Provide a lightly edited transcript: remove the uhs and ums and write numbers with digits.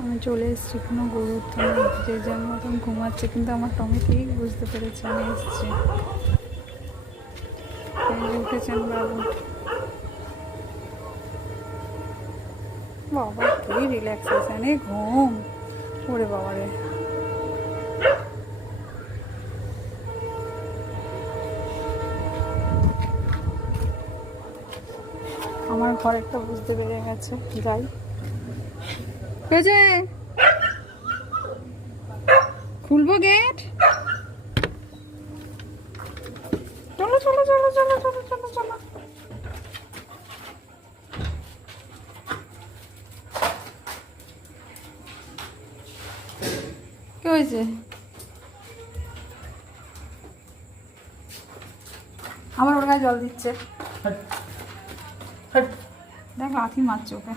আমি চলে এসেছি কোনো গুরুত্ব নেই, যে যার মতন ঘুমাচ্ছে, কিন্তু আমার টমি ঠিক বুঝতে পেরেছে আমি এসেছি। এই যে উঠেছেন বাবু। বাবা কি রিল্যাক্সেশন, এই ঘুম! ওরে বাবা রে! আমার ঘর একটা বুঝতে পেরে গেছে, যাই। কে যে? খুলবো গেট? চলো চলো চলো চলো চলো চলো চলো। কি হয়েছে? আমার ওর গায়ে জল দিচ্ছে। দেখ লাথি মারছে ওকে।